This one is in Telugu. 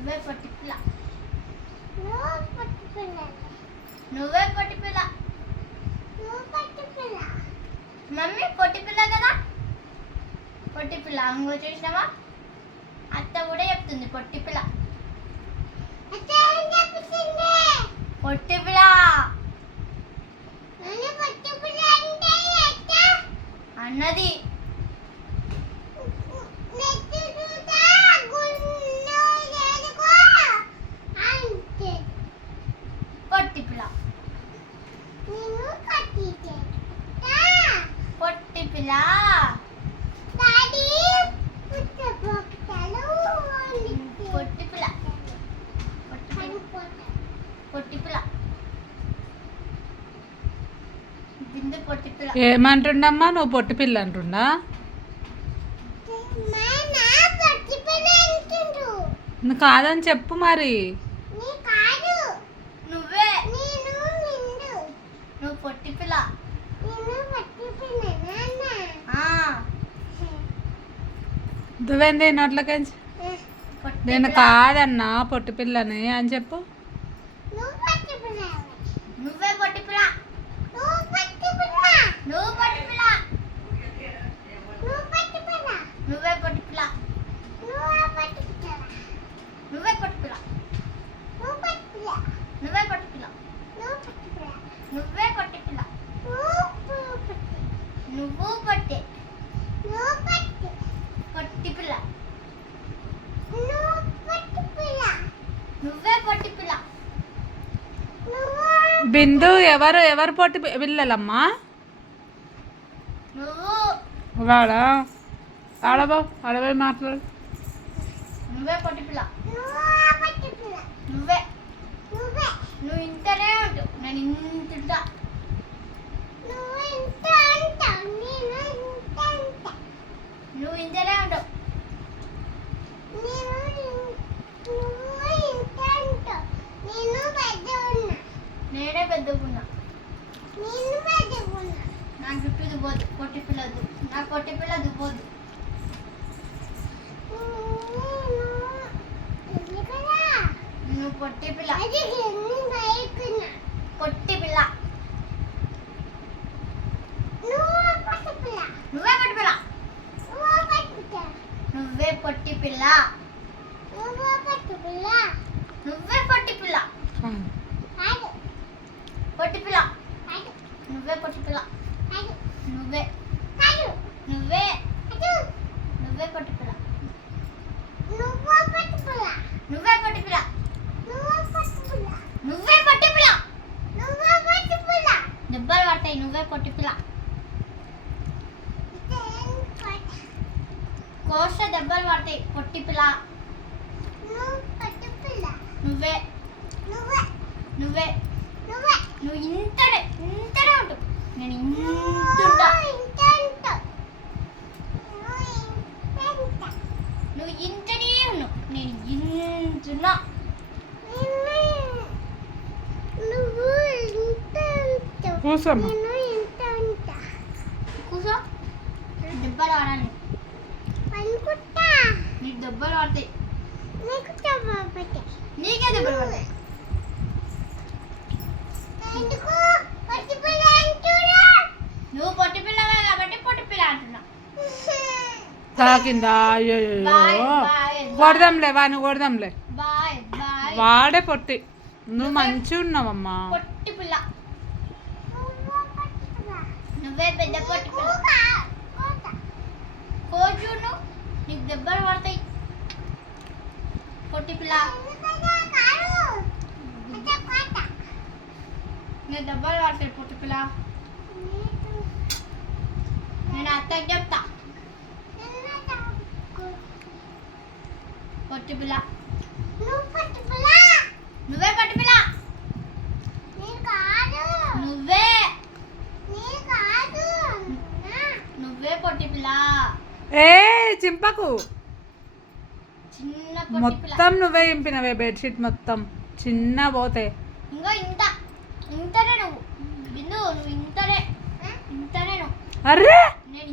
నువ్వే పొట్టి పిల్ల. నువ్వు పట్టు పిల్ల. నువ్వే పొట్టి పిల్ల. నువ్వు పట్టు పిల్ల. మమ్మీ పొట్టి పిల్ల కదా? పొట్టి పిల్ల అంగో చూసినావా? అత్త కూడా చెప్తుంది పొట్టి పిల్ల అత్త ఏం చెప్తుంది పొట్టి పిల్ల నన్ను పట్టు పిల్ల అంటే అత్త అన్నది నెత్తి చూతా గుండు ఎదుకో అంటే పొట్టి పిల్ల నేను కట్టితే పొట్టి పిల్ల డాడీ పుట్టబోక్తలు పొట్టి పిల్ల పొట్టి పిల్ల పొట్టి పిల్ల బిందు పొట్టి పిల్ల ఏమంటుండమ్మా? నువ్వు పొట్టి పిల్ల అంటుండా? కాదని చెప్పు మరి నువ్వే నువ్వు పొట్టి పిల్ల ఆ, నువ్వేంది నోట్లకేంచి? నేను కాదన్నా పొట్టి పిల్లని అని చెప్పు. నువ్వే పొట్టి పిల్ల నువ్వే పొట్టి పిల్ల నువ్వే పొట్టి పిల్ల నువ్వే పొట్టి పిల్ల నువ్వు పొట్టి పొట్టి పిల్ల నువ్వే పొట్టి పిల్ల బిందు ఎవరు ఎవరు పొట్టి పి- పిల్లలమ్మా? నువ్వు. వాడా? ఆడబో ఆడబోయి మాట్లాడు. నువ్వే పొట్టి పిల్ల. నువ్వే నువ్వు. ఇంతనే ఉంటావు నేను ఇంత నువ్వు ఇంతనే ఉంటావు నేనే పెద్దకున్నా నా జుట్టు దుబ్బోదు పొట్టి పిల్ల దు నా పొట్టి పిల్ల దుబ్బోదు నువ్వు పొట్టి పిల్ల పొట్టి పిల్ల నువ్వే పొట్టి పిల్ల నువ్వే పొట్టి పిల్ల నువ్వే పొట్టి పిల్ల పొట్టి పిల్ల నువ్వే పొట్టి పిల్ల నువ్వే నువ్వే నువ్వే పొట్టి పిల్ల నువ్వే పొట్టి పిల్ల నువ్వే పొట్టి పిల్ల దెబ్బలు పడతాయి నువ్వే పొట్టి పిల్ల కోస్తే దెబ్బలు పడతాయి పొట్టి పిల్ల నువ్వే. నువ్వే. నువ్వు. ఇంతనే ఇంతనే ఉంటావు నేను ఇంతుంటా నువ్వు ఇంతనే ఉన్నావు నేను ఇంతున్నా కూసమ్మా కూసో. దెబ్బలు నీకు దెబ్బలు నీకు దెబ్బలు పడతాయి నువ్వు పొట్టి పిల్లవే కాబట్టి పొట్టి పిల్ల అంటున్నా. తాకిందా? అయ్యో కొడదాంలే వాడిని కొడదాంలే. వాడే పొట్టి. నువ్వు మంచిగా ఉన్నావమ్మా పొట్టి పిల్ల నువ్వే పెద్ద పొట్టి పిల్ల. కోచు నువ్వు నీకు దెబ్బలు పడతాయి. పొట్టి పిల్ల. నీకు దెబ్బలు పడతాయి పొట్టి పిల్ల. నేను అత్తకి చెప్తా. పొట్టి పిల్ల నువ్వే పొట్టి పిల్ల నువ్వే నువ్వే పొట్టి పిల్ల ఏ చింపకు. మొత్తం నువ్వే ఇంపినవే బెడ్షీట్ మొత్తం. చిన్న పోతే. ఇంకో ఇంత. ఇంతనే నువ్వు. బిందు నువ్వు ఇంతనే. ఇంతనే నువ్వు. అర్రే! నేను